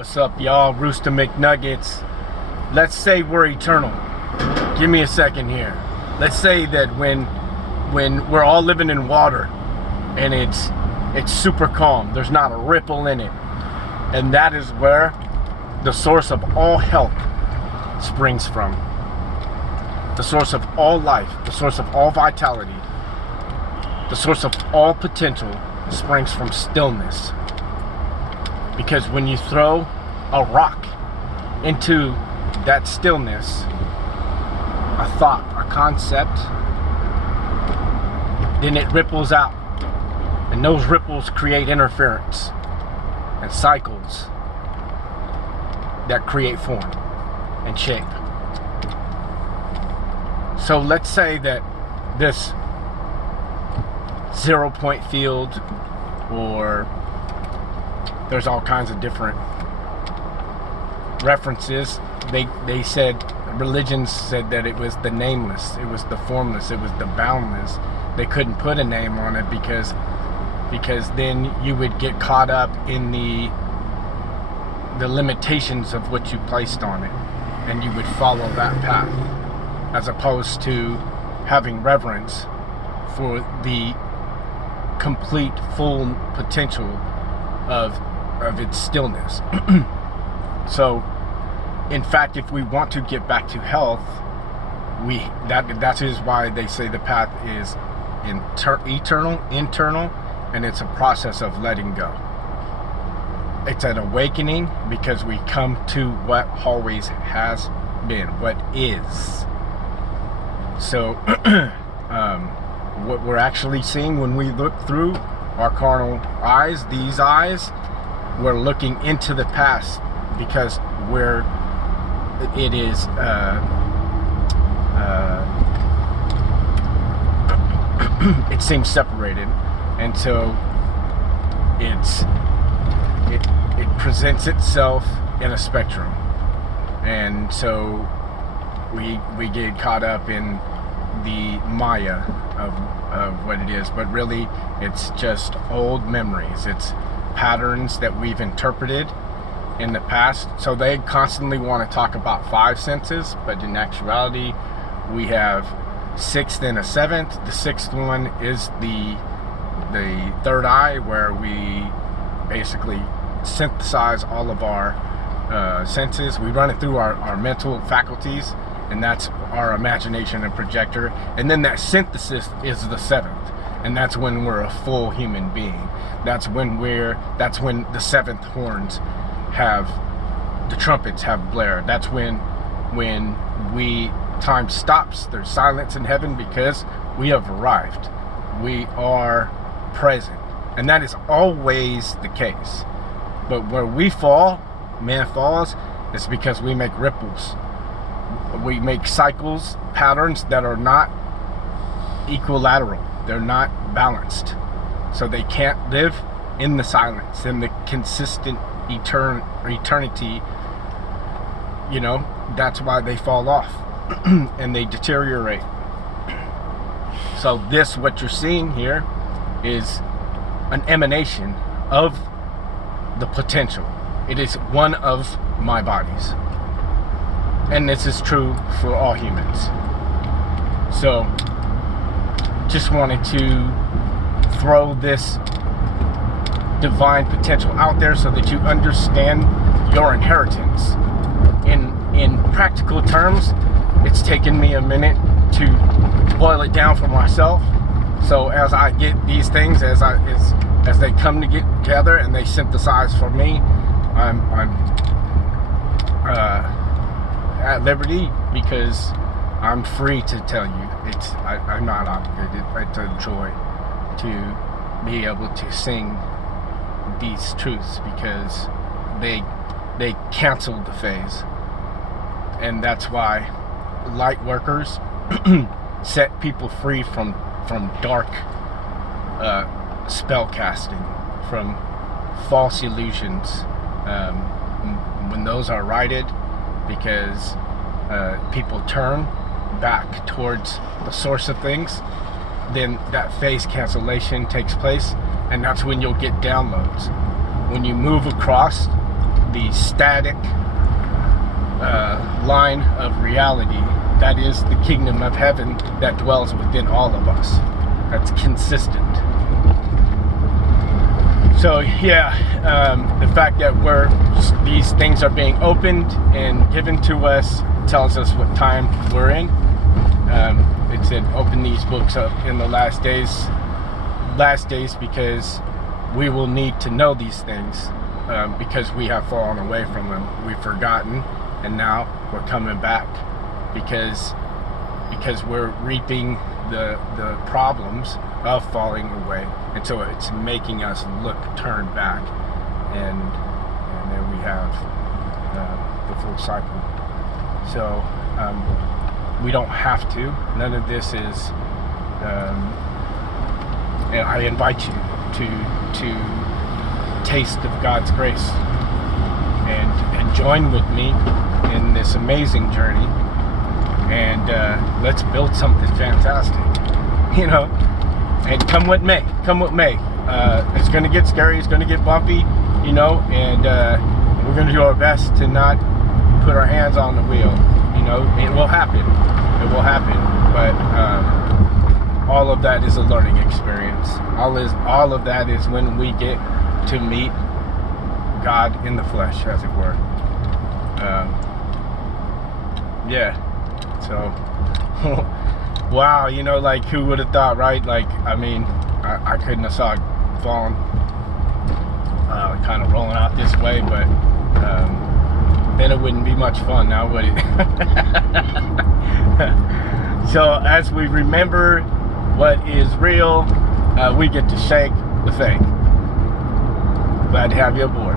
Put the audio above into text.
What's up, y'all? Rooster McNuggets. Let's say we're eternal. Give me a second here. Let's say that when we're all living in water and it's super calm, there's not a ripple in it, and that is where the source of all health springs from. The source of all life, the source of all vitality, the source of all potential springs from stillness. Because when you throw a rock into that stillness, a thought, a concept, then it ripples out. And those ripples create interference and cycles that create form and shape. So let's say that this 0-point field, or there's all kinds of different references. They said, religions said that it was the nameless, it was the formless, it was the boundless. They couldn't put a name on it because then you would get caught up in the limitations of what you placed on it, and you would follow that path, as opposed to having reverence for the complete, full potential of its stillness. So, in fact, if we want to get back to health, that is why they say the path is internal, and it's a process of letting go. It's an awakening because we come to what always has been, what is. So, what we're actually seeing when we look through our carnal eyes, these eyes, we're looking into the past, because it is it seems separated, and so it presents itself in a spectrum, and so we get caught up in the Maya of what it is, but really it's just old memories. It's patterns that we've interpreted in the past. So they constantly want to talk about 5 senses, but in actuality we have 6th and a 7th. The 6th one is the third eye, where we basically synthesize all of our senses. We run it through our mental faculties, and that's our imagination and projector. And then that synthesis is the 7th, and that's when we're a full human being. That's when the 7th horns the trumpets have blared. That's when time stops. There's silence in heaven, because we have arrived. We are present, and that is always the case. But where man falls, is because we make ripples. We make cycles, patterns that are not equilateral. They're not balanced. So they can't live in the silence, in the consistent eternity. That's why they fall off and they deteriorate. So what you're seeing here is an emanation of the potential. It is one of my bodies, and this is true for all humans. So just wanted to throw this divine potential out there so that you understand your inheritance. In practical terms, it's taken me a minute to boil it down for myself. So as I get these things, as they come together and they synthesize for me, I'm at liberty, because I'm free to tell you. I'm not obligated. It's a joy to be able to sing these truths, because they cancel the phase. And that's why light workers set people free from dark spell casting, from false illusions, when those are righted, because people turn back towards the source of things, then that phase cancellation takes place, and that's when you'll get downloads. When you move across the static line of reality. That is the kingdom of heaven that dwells within all of us. That's consistent. So yeah, the fact that these things are being opened and given to us tells us what time we're in. It said open these books up in the last days because we will need to know these things, because we have fallen away from them. We've forgotten, and now we're coming back because we're reaping the problems of falling away, and so it's making us turn back, and then we have the full cycle. So we don't have to. None of this is. And I invite you to taste of God's grace and join with me in this amazing journey. And let's build something fantastic, you know. And come what may. It's going to get scary. It's going to get bumpy, you know. And we're going to do our best to not put our hands on the wheel. You know, it will happen. But all of that is a learning experience. All of that is when we get to meet God in the flesh, as it were. Yeah. So, wow, you know, like, who would have thought, right? Like, I mean, I couldn't have saw it falling, kind of rolling out this way, but then it wouldn't be much fun now, would it? So, as we remember what is real, we get to shake the fake. Glad to have you aboard.